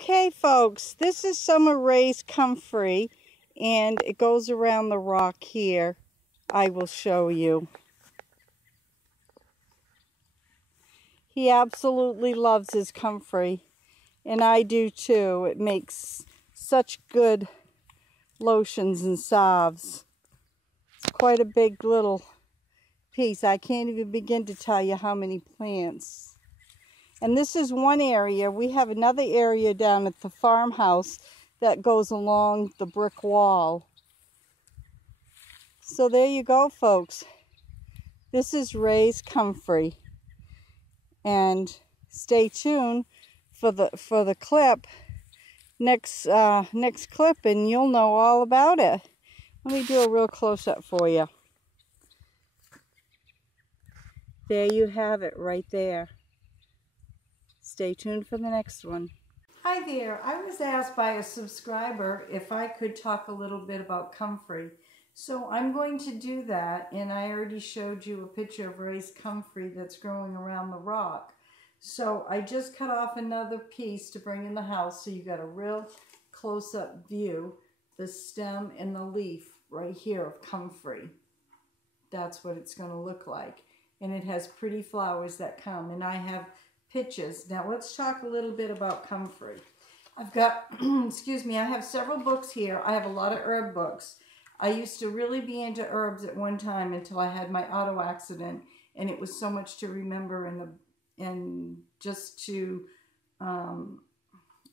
Okay, folks, this is some of Ray's Comfrey, and it goes around the rock here. I will show you. He absolutely loves his Comfrey, and I do too. It makes such good lotions and salves. It's quite a big little piece. I can't even begin to tell you how many plants. And this is one area. We have another area down at the farmhouse that goes along the brick wall. So there you go, folks. This is Ray's Comfrey. And stay tuned for the clip, next clip, and you'll know all about it. Let me do a real close-up for you. There you have it right there. Stay tuned for the next one. Hi there. I was asked by a subscriber if I could talk a little bit about Comfrey. So I'm going to do that, and I already showed you a picture of Ray's Comfrey that's growing around the rock. So I just cut off another piece to bring in the house so you got a real close-up view, the stem and the leaf right here of Comfrey. That's what it's going to look like. And it has pretty flowers that come, and I have pictures. Now let's talk a little bit about Comfrey. I've got, excuse me, I have several books here. I have a lot of herb books. I used to really be into herbs at one time until I had my auto accident, and it was so much to remember and just to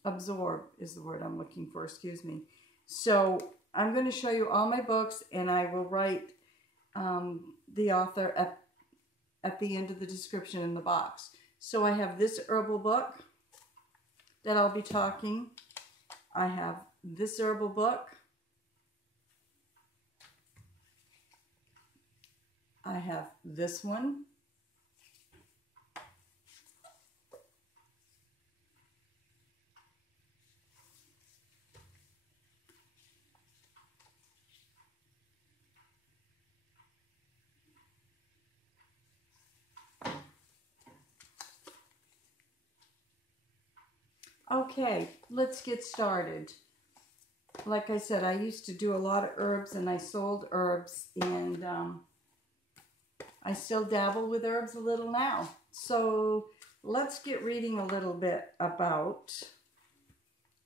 absorb is the word I'm looking for, excuse me. So I'm going to show you all my books, and I will write the author at the end of the description in the box. So I have this herbal book that I'll be talking. I have this herbal book. I have this one. Okay, let's get started. Like I said, I used to do a lot of herbs, and I sold herbs, and I still dabble with herbs a little now. So let's get reading a little bit about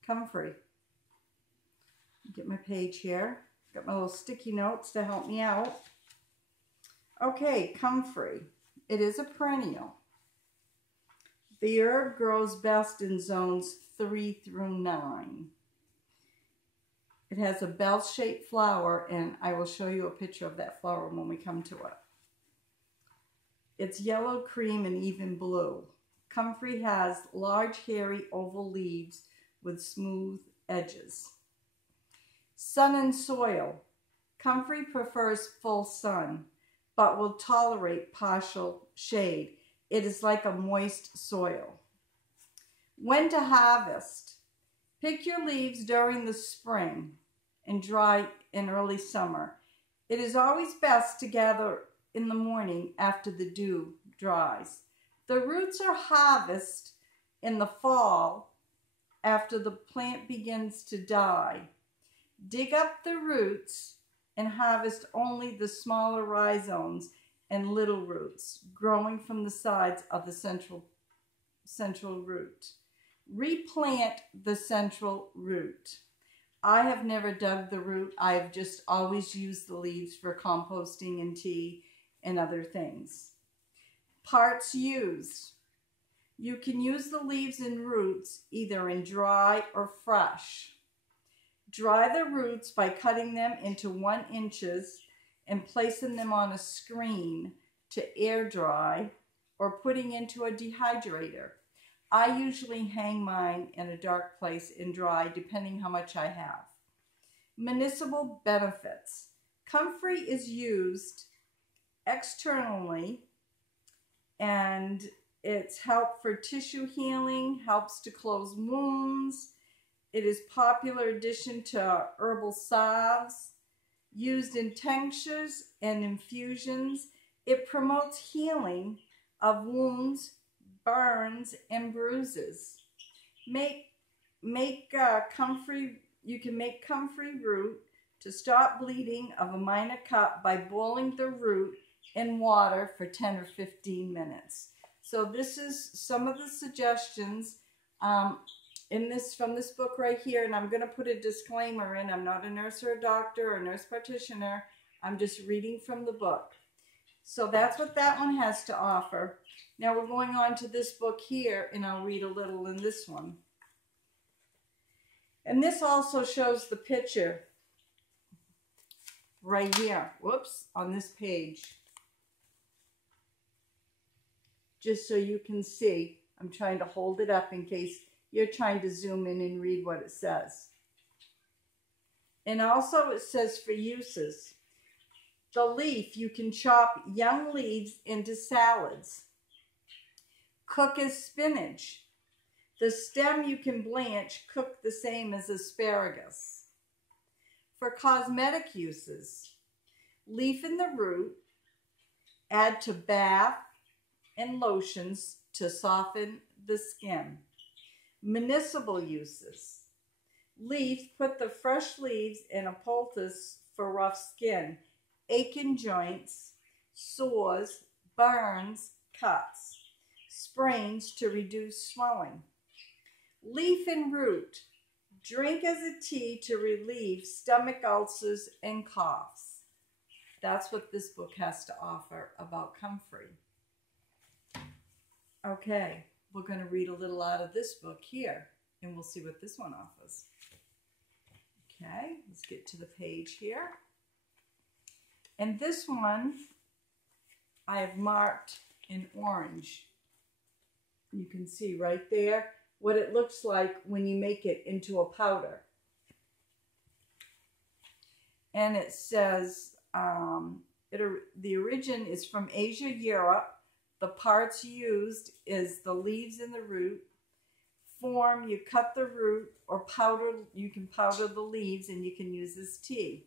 Comfrey. Get my page here. Got my little sticky notes to help me out. Okay, Comfrey. It is a perennial. The herb grows best in zones 3 through 9. It has a bell-shaped flower, and I will show you a picture of that flower when we come to it. It's yellow, cream, and even blue. Comfrey has large, hairy, oval leaves with smooth edges. Sun and soil. Comfrey prefers full sun, but will tolerate partial shade. It is like a moist soil. When to harvest. Pick your leaves during the spring and dry in early summer. It is always best to gather in the morning after the dew dries. The roots are harvested in the fall after the plant begins to die. Dig up the roots and harvest only the smaller rhizomes and little roots growing from the sides of the central root. Replant the central root. I have never dug the root. I have just always used the leaves for composting and tea and other things. Parts used. You can use the leaves and roots either in dry or fresh. Dry the roots by cutting them into 1 inch and placing them on a screen to air dry or putting into a dehydrator. I usually hang mine in a dark place and dry depending how much I have. Medicinal benefits. Comfrey is used externally, and it's help for tissue healing, helps to close wounds. It is popular addition to herbal salves, used in tinctures and infusions. It promotes healing of wounds, burns, and bruises. make comfrey. You can make comfrey root to stop bleeding of a minor cut by boiling the root in water for 10 or 15 minutes. So this is some of the suggestions from this book right here, and I'm going to put a disclaimer in. I'm not a nurse or a doctor or a nurse practitioner. I'm just reading from the book. So that's what that one has to offer. Now we're going on to this book here, and I'll read a little in this one. And this also shows the picture right here. Whoops, on this page. Just so you can see. I'm trying to hold it up in case you're trying to zoom in and read what it says. And also it says for uses. The leaf, you can chop young leaves into salads. Cook as spinach. The stem you can blanch, cook the same as asparagus. For cosmetic uses, leaf and the root, add to bath and lotions to soften the skin. Medicinal uses, leaf, put the fresh leaves in a poultice for rough skin, aching joints, sores, burns, cuts, sprains to reduce swelling. Leaf and root, drink as a tea to relieve stomach ulcers and coughs. That's what this book has to offer about comfrey. Okay, we're going to read a little out of this book here, and we'll see what this one offers. Okay, let's get to the page here. And this one I have marked in orange. You can see right there what it looks like when you make it into a powder. And it says the origin is from Asia, Europe. The parts used is the leaves and the root. Form, you cut the root or powder, you can powder the leaves and you can use as tea.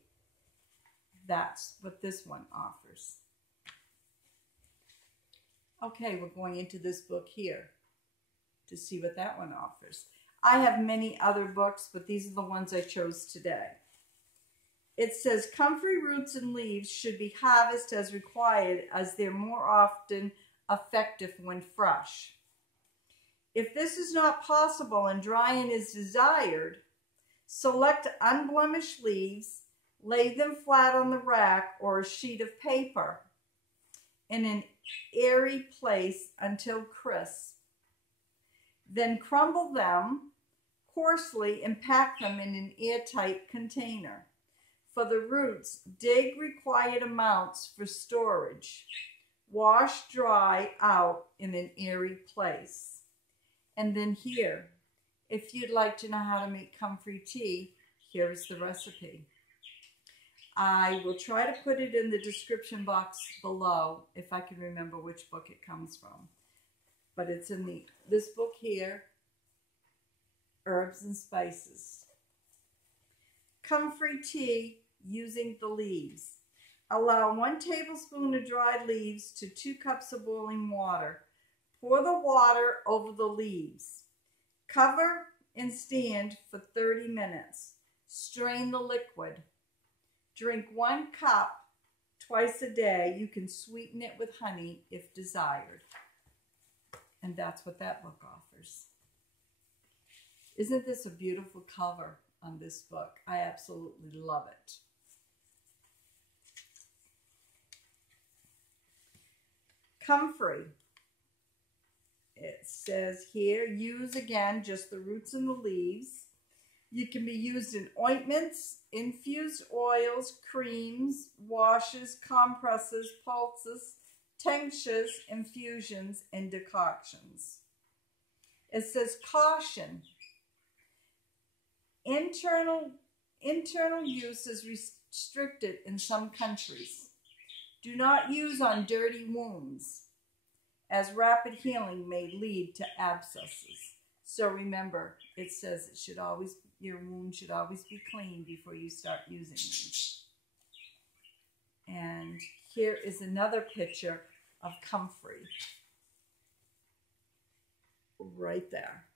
That's what this one offers. Okay, we're going into this book here to see what that one offers. I have many other books, but these are the ones I chose today. It says comfrey roots and leaves should be harvested as required, as they're more often effective when fresh. If this is not possible and drying is desired, select unblemished leaves, lay them flat on the rack or a sheet of paper in an airy place until crisp. Then crumble them coarsely and pack them in an airtight container. For the roots, dig required amounts for storage. Wash dry out in an airy place. And then here, if you'd like to know how to make comfrey tea, here's the recipe. I will try to put it in the description box below if I can remember which book it comes from. But it's in this book here, Herbs and Spices. Comfrey tea using the leaves. Allow 1 tablespoon of dried leaves to 2 cups of boiling water. Pour the water over the leaves. Cover and stand for 30 minutes. Strain the liquid. Drink 1 cup twice a day. You can sweeten it with honey if desired. And that's what that book offers. Isn't this a beautiful cover on this book? I absolutely love it. Comfrey. It says here, use again just the roots and the leaves. You can be used in ointments, infused oils, creams, washes, compresses, pulses, tinctures, infusions, and decoctions. It says caution. Internal use is restricted in some countries. Do not use on dirty wounds, as rapid healing may lead to abscesses. So remember, it says it should always, your wound should always be clean before you start using them. And here is another picture of comfrey. Right there.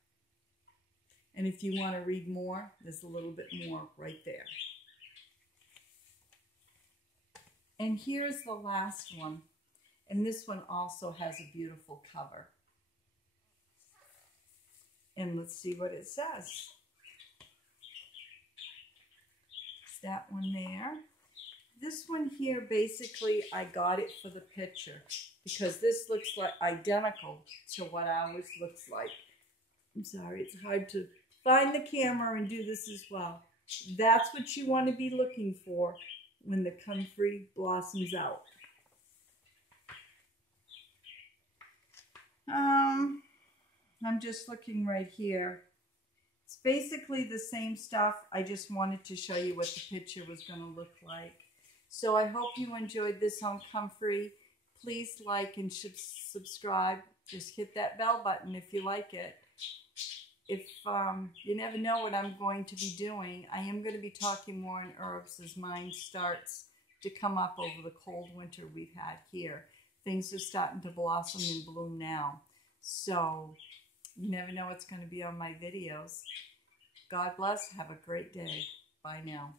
And if you want to read more, there's a little bit more right there. And here's the last one. And this one also has a beautiful cover. And let's see what it says. It's that one there. This one here, basically, I got it for the picture because this looks like identical to what ours looks like. I'm sorry, it's hard to find the camera and do this as well. That's what you want to be looking for when the comfrey blossoms out. I'm just looking right here. It's basically the same stuff. I just wanted to show you what the picture was going to look like. So I hope you enjoyed this on Comfrey. Please like and subscribe. Just hit that bell button if you like it. If you never know what I'm going to be doing, I am going to be talking more on herbs as mine starts to come up over the cold winter we've had here. Things are starting to blossom and bloom now. So you never know what's going to be on my videos. God bless. Have a great day. Bye now.